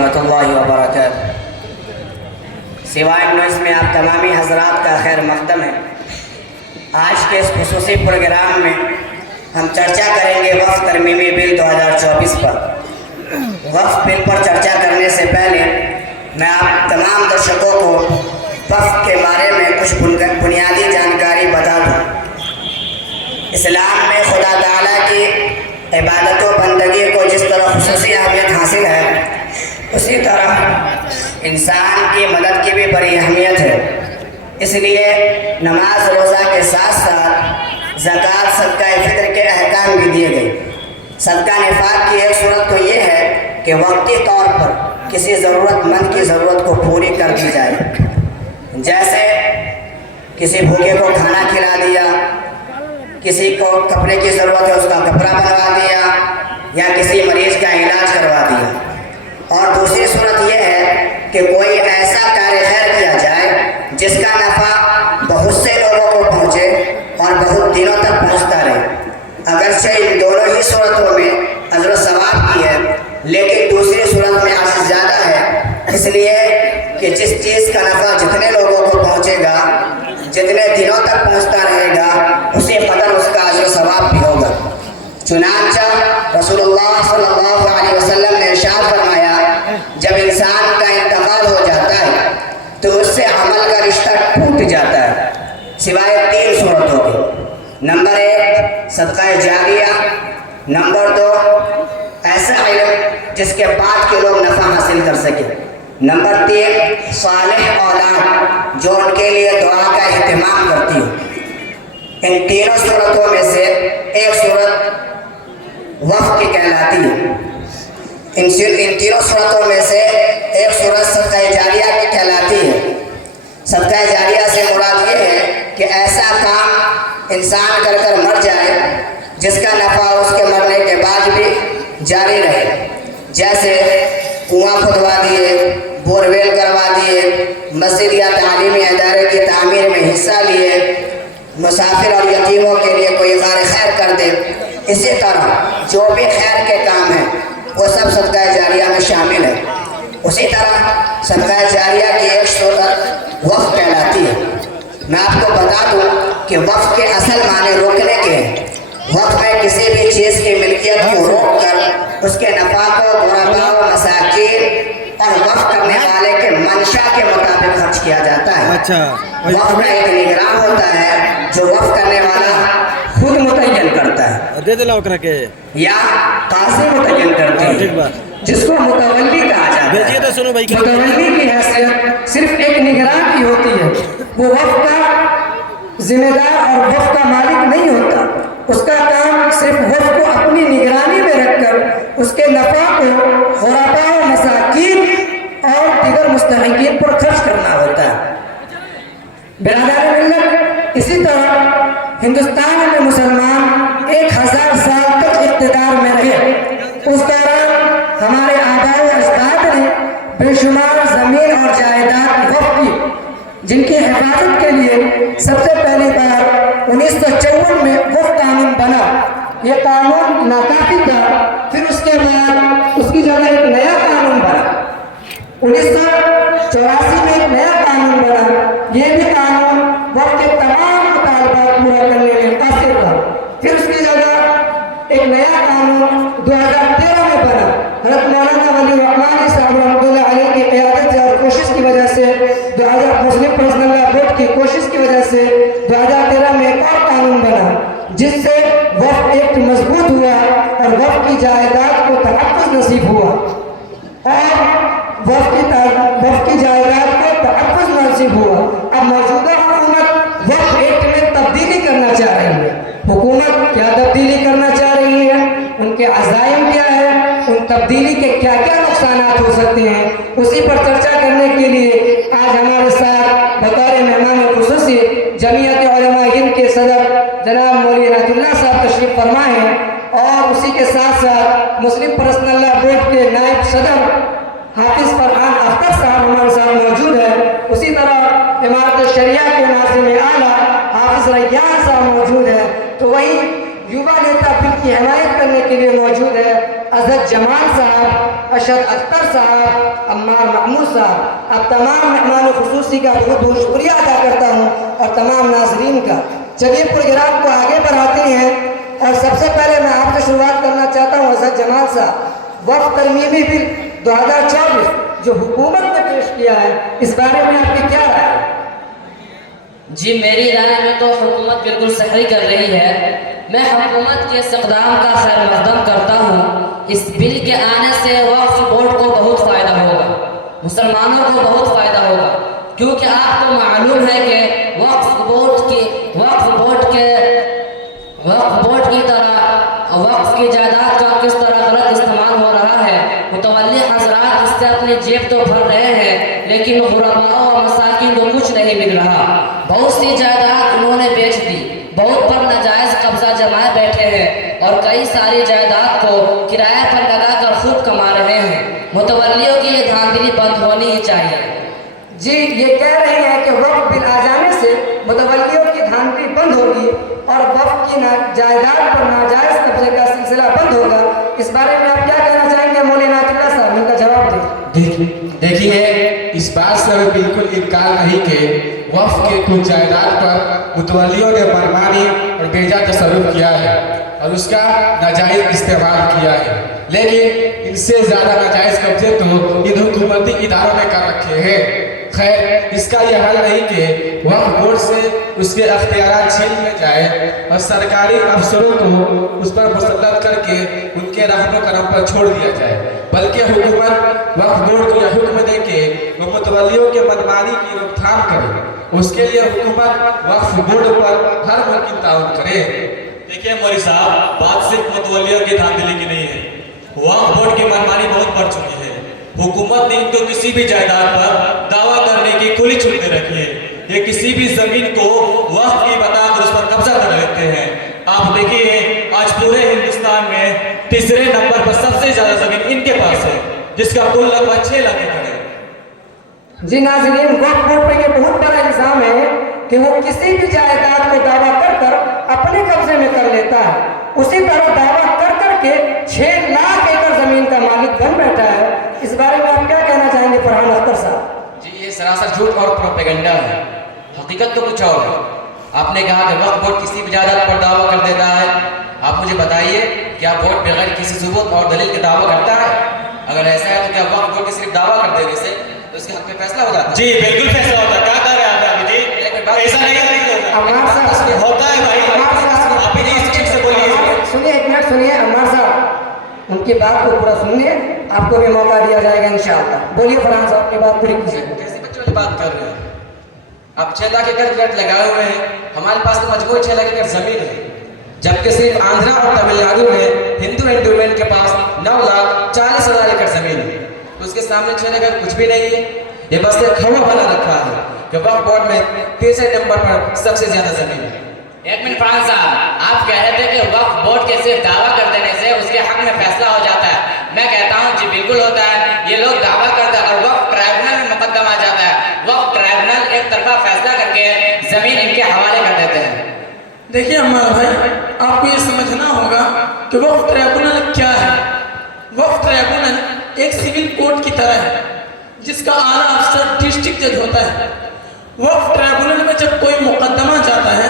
ورحمۃ اللہ وبرکاتہ۔ سوائے نوائز میں آپ تمامی حضرات کا خیر مقدم ہے۔ آج کے اس خصوصی پروگرام میں ہم چرچا کریں گے وقف ترمیمی بل 2024 پر۔ وقف بل پر چرچا کرنے سے پہلے میں آپ تمام درشکوں کو وقف کے بارے میں کچھ بنیادی جانکاری بتا دوں۔ اسلام میں خدا تعالیٰ کی عبادت و بندگی کو جس طرح خصوصی اہمیت حاصل ہے، اسی طرح انسان کی مدد کی بھی بڑی اہمیت ہے۔ اس لیے نماز روزہ کے ساتھ ساتھ زکوٰۃ صدقہ فطر کے احکام بھی دیے گئے۔ صدقہ نفاق کی ایک صورت تو یہ ہے کہ وقتی طور پر کسی ضرورت مند کی ضرورت کو پوری کر دی جائے، جیسے کسی بھوکے کو کھانا کھلا دیا، کسی کو کپڑے کی ضرورت ہے اس کا کپڑا بنوا دیا، یا کسی مریض کا علاج کروا دیا۔ اور دوسری صورت یہ ہے کہ کوئی ایسا کار خیر کیا جائے جس کا نفع بہت سے لوگوں کو پہنچے اور بہت دنوں تک پہنچتا رہے۔ اگرچہ ان دونوں ہی صورتوں میں اجر و ثواب کی ہے، لیکن دوسری صورت میں اجر زیادہ ہے، اس لیے کہ جس چیز کا نفع جتنے لوگوں کو پہنچے گا، جتنے دنوں تک پہنچتا رہے گا، اسی قدر اس کا اجر و ثواب بھی ہوگا۔ چنانچہ رسول اللہ صلی اللہ علیہ وسلم نے ارشاد فرمایا، جب انسان کا انتقال ہو جاتا ہے تو اس سے عمل کا رشتہ ٹوٹ جاتا ہے، سوائے 3 صورتوں کے۔ نمبر 1 صدقہ جاریہ، نمبر 2 ایسا علم جس کے بعد کے لوگ نفع حاصل کر سکیں، نمبر 3 صالح اولاد جو ان کے لیے دعا کا اہتمام کرتی ہو۔ ان تینوں صورتوں میں سے ایک صورت وقف کی کہلاتی ہے۔ ان تینوں صورتوں میں سے ایک صورت صدقہ جاریہ کی کہلاتی ہے۔ صدقہ جاریہ سے مراد یہ ہے کہ ایسا کام انسان کر کر مر جائے جس کا نفع اس کے مرنے کے بعد بھی جاری رہے، جیسے کنواں کھدوا دیے، بورویل کروا دیے، مسجد یا تعلیمی ادارے کی تعمیر میں حصہ لیے، مسافر اور یتیموں کے لیے کوئی کار خیر کر دے۔ اسی طرح جو بھی خیر کے کام ہیں وہ سب صدقہ جاریہ میں شامل ہے۔ اسی طرح صدقہ جاریہ کی ایک صورت وقف کہلاتی ہے۔ میں آپ کو بتا دوں کہ وقف کے اصل معنی روکنے کے ہیں۔ وقف میں کسی بھی چیز کی ملکیت کو روک کر اس کے نفع کو غرباء و مساکین اور وقف کرنے والے کے منشا کے مطابق خرچ کیا جاتا ہے۔ وقف میں ایک نگراں ہوتا ہے جو وقف کرنے والا خود متعین کرتا ہے، یا قاضی متعین کرتے ہیں، جس کو متولی کہا جاتا ہے۔ متولی کی حیثیت صرف ایک نگراں کی ہوتی ہے، وہ وقف کا ذمہ دار اور وقف کا مالک نہیں ہوتا۔ اس کا کام صرف وقف کو اپنی نگرانی میں رکھ کر اس کے نفع کو غرباء و مساکین اور دیگر مستحقین پر خرچ کرنا ہوتا ہے۔ برادر ملت، اسی طرح ہندوستان میں مسلمان 1000 سال تک اقتدار میں رہے۔ اس دوران ہمارے آباء و اجداد نے بے شمار زمین اور جائیداد وقف کی، جن کی حفاظت کے لیے سب سے پہلی بار 1954 میں وقف قانون بنا۔ یہ قانون ناکافی تھا، پھر اس کے بعد اس کی جگہ ایک نیا قانون بنا۔ 1984 میں ایک نیا قانون بنا، یہ بھی قانون وقف کے تمام مطالبات پورا کرنے میں قاصر تھا۔ پھر اس کی جگہ ایک نیا قانون 2013 میں بنا۔ حضرت مولانا ولی الرحمن صاحب رحمۃ اللہ علیہ کی قیادت سے اور کوشش کی وجہ سے، مسلم پرسنل لا بورڈ کی کوشش کی وجہ سے 2013 میں ایک اور قانون بنا، جس سے وقف ایکٹ مضبوط ہوا اور وقف کی جائیداد کو تحفظ نصیب ہوا، اور وقف کی جائیداد کو تحفظ نصیب ہوا۔ اب موجودہ حکومت وقف ایکٹ میں تبدیلی کرنا چاہ رہی ہے۔ حکومت کیا تبدیلی کرنا چاہ رہی ہے، ان کے عزائم کیا ہے، ان تبدیلی کے کیا کیا نقصانات ہو سکتے ہیں، اسی پر چرچا کرنے کے لیے آج ہمارے ساتھ بطور مہمان خصوصی جمعیت علماء ہند کے صدر جناب مولوی عنایت اللہ صاحب تشریف فرما ہیں، اور اسی کے ساتھ ساتھ مسلم پرسنل لا بورڈ کے نائب صدر حافظ فرحان اختر صاحب ہمارے ساتھ موجود ہیں۔ اسی طرح امارت شریعہ کے ناظم اعلیٰ حافظ ریان صاحب موجود ہیں۔ تو وہی یووا نیتا پھر کی کی حمایت کرنے کے لیے موجود ہے عزت جمال صاحب، ارشد اختر صاحب، عمار محمود صاحب. اب تمام مہمان خصوصی کا بہت بہت شکریہ ادا کرتا ہوں اور تمام ناظرین کا. چلیے پروگرام کو آگے بڑھاتے ہیں اور سب سے پہلے میں آپ سے شروعات کرنا چاہتا ہوں عزت جمال صاحب. وقف ترمیمی بل 2024 جو حکومت نے پیش کیا ہے، اس بارے میں آپ کی کیا رائے ہے؟ جی میری رائے میں تو حکومت بالکل صحیح کر رہی ہے. میں حکومت کے اس اقدام کا خیر مقدم کرتا ہوں. اس بل کے آنے سے وقف بورڈ کو بہت فائدہ ہوگا، مسلمانوں کو بہت فائدہ ہوگا، کیونکہ آپ کو معلوم ہے کہ وقف بورڈ کی طرح وقف کی جائیداد کا کس طرح غلط استعمال ہو رہا ہے. متولی حضرات اس سے اپنی جیب تو بھر رہے ہیں، لیکن غرباء و مساکین کو کچھ نہیں مل رہا. بہت سی جائیداد انہوں نے بیچ دی، بہت پر ناجائز قبضہ جمائے بیٹھے ہیں اور کئی ساری جائیداد کو کرایہ پر لگا کر خوب کما رہے ہیں. متولیوں کی یہ دھاندلی بند ہونی ہی چاہیے. جی یہ کہہ رہے ہیں کہ وقف بل آ جانے سے متولیوں کی دھاندلی بند ہوگی اور وقف کی جائیداد پر ناجائز قبضے کا سلسلہ بند ہوگا. اس بارے میں آپ کیا کہنا چاہیں گے مولانا عنایت اللہ صاحب؟ ان کا جواب دیں. دیکھیے اس بات سے بالکل انکار نہیں کہ وقف کے کچھ جائیداد پر متولیوں نے منمانی اور بیجا تصرف کیا ہے اور اس کا ناجائز استعمال کیا ہے، لیکن ان سے زیادہ ناجائز قبضے تو ان حکومتی اداروں نے کر رکھے ہیں. خیر اس کا یہ حل نہیں کہ وقف بورڈ سے اس کے اختیارات چھین لیے جائے اور سرکاری افسروں کو اس پر مسلط کر کے ان کے رحم و کرم پر چھوڑ دیا جائے، بلکہ حکومت وقف بورڈ کو یہ حکم دے کہ وہ متولیوں کے منمانی کی روک تھام کرے. اس کے لیے حکومت وقف بورڈ پر ہر ممکن تعاون کرے. دیکھیے مولوی صاحب، بات صرف متولیوں کی دھاندلی کی نہیں ہے، وقف بورڈ کی منمانی بہت بڑھ چکی ہے. حکومت نے ان کو کسی بھی جائیداد پر دعویٰ کرنے کی کھلی چھوٹ دے رکھی ہے. یہ کسی بھی زمین کو وقف کی بتا کر اس پر قبضہ کر لیتے ہیں. آپ دیکھیے آج پورے ہندوستان میں تیسرے نمبر پر سب سے زیادہ زمین ان کے پاس ہے، جس کا کل لگ بھگ 6 لاکھ ایکڑ ہے. جی ناظرین، وقف بورڈ پر یہ بہت بڑا الزام ہے کہ وہ کسی بھی جائیداد کو دعویٰ کر کر اپنے قبضے میں کر لیتا ہے. اسی طرح دعویٰ کر کر کے 6 لاکھ ایکڑ زمین کا مالک بن بیٹھا ہے. اس بارے میں آپ کیا کہنا چاہیں گے فرحان اختر صاحب؟ جی یہ سراسر جھوٹ اور پروپیگنڈا ہے. حقیقت تو کچھ اور ہے. آپ نے کہا کہ وقف بورڈ کسی بھی جائیداد پر دعویٰ کر دیتا ہے. آپ مجھے بتائیے کیا بورڈ بغیر کسی ثبوت اور دلیل کے دعویٰ کرتا ہے؟ اگر ایسا ہے تو کیا وقف بورڈ کے صرف دعویٰ کر دینے سے تو اس کے حق میں فیصلہ ہو جاتا ہے؟ جی بالکل فیصلہ ہوتا ہے. کیا کہہ رہے ہیں آپ جی؟ ایسا نہیں ہوتا ہے بھائی. آپ ہی اس چیز سے بولیے. سنیے ایک منٹ سنیے عمار صاحب، ان کی بات کو پورا سنیے، آپ کو بھی موقع دیا جائے گا انشاءاللہ. بولیے فرحان صاحب اپنی بات پوری کیجیے. کیسی بچوں کی بات کر رہے ہیں آپ؟ 6 لاکھ ایکڑ فلیٹ لگائے ہوئے ہیں. ہمارے پاس تو مجموعی 6 لاکھ ایکڑ زمین ہے، جبکہ صرف آندھرا اور تمل ناڈو میں ہندو اینڈومنٹ کے پاس 9,40,000 ایکڑ زمین ہے. تو اس کے سامنے 6 لاکھ ایکڑ کچھ بھی نہیں ہے. یہ بس ایک کھوا بنا رکھا ہے کہ وقف بورڈ میں تیسرے نمبر پر سب سے زیادہ زمین ہے. ایک منٹ فرحان صاحب، آپ کہہ رہے تھے کہ وقف بورڈ کے صرف دعویٰ کر دینے سے اس کے حق میں فیصلہ ہو جاتا ہے. میں کہتا ہوں جی بالکل ہوتا ہے. یہ لوگ دعویٰ کرتے ہیں اور وقف ٹرائبونل میں مقدمہ آ جاتا ہے. وقف ٹرائبونل ایک طرفہ فیصلہ کر کے زمین ان کے حوالے کر دیتے ہیں. دیکھیے عمار بھائی، آپ کو یہ سمجھنا ہوگا کہ وقف ٹرائبونل کیا ہے. وقف ٹرائبونل ایک سول کورٹ کی طرح ہے جس کا اعلیٰ افسر ڈسٹرکٹ جج ہوتا ہے. وقف ٹرائبونل میں جب کوئی مقدمہ جاتا ہے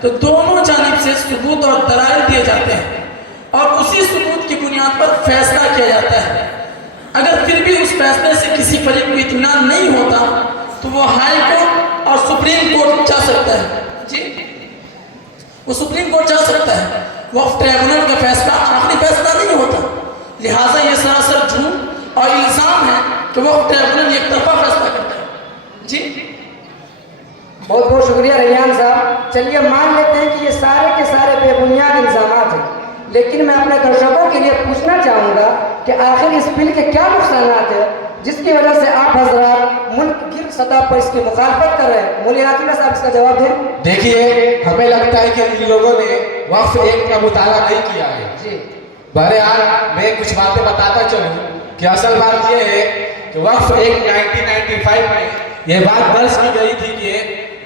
تو دونوں جانب سے ثبوت اور دلائل دیے جاتے ہیں اور اسی ثبوت کی بنیاد پر فیصلہ کیا جاتا ہے. اگر پھر بھی اس فیصلے سے کسی فریق کو اطمینان نہیں ہوتا تو وہ ہائی کورٹ اور سپریم کورٹ جا سکتا ہے. جی وہ سپریم کورٹ جا سکتا ہے. وقف ٹرائبونل کا فیصلہ آخری فیصلہ نہیں ہوتا. لہٰذا یہ سراسر جھوٹ اور الزام ہے کہ وقف ٹرائبونل ایک طرفہ فیصلہ کرتا ہے. جی بہت بہت شکریہ ریان صاحب. چلیے مان لیتے ہیں کہ یہ سارے کے سارے بے بنیاد الزامات ہیں، لیکن میں اپنے درشکوں کے لیے پوچھنا چاہوں گا کہ آخر اس بل کے کیا نقصانات ہیں جس کی وجہ سے آپ حضرات ملک کی سطح پر اس کی مخالفت کر رہے ہیں؟ مولانا عنایت اللہ صاحب اس کا جواب دیں. دیکھیے ہمیں لگتا ہے کہ ان لوگوں نے وقف ایک کا مطالعہ نہیں کیا ہے. جی بہرحال میں کچھ باتیں بتاتا چلوں کہ اصل بات یہ ہے کہ وقف ایک 1995 میں یہ بات درج کی گئی تھی کہ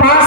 5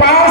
5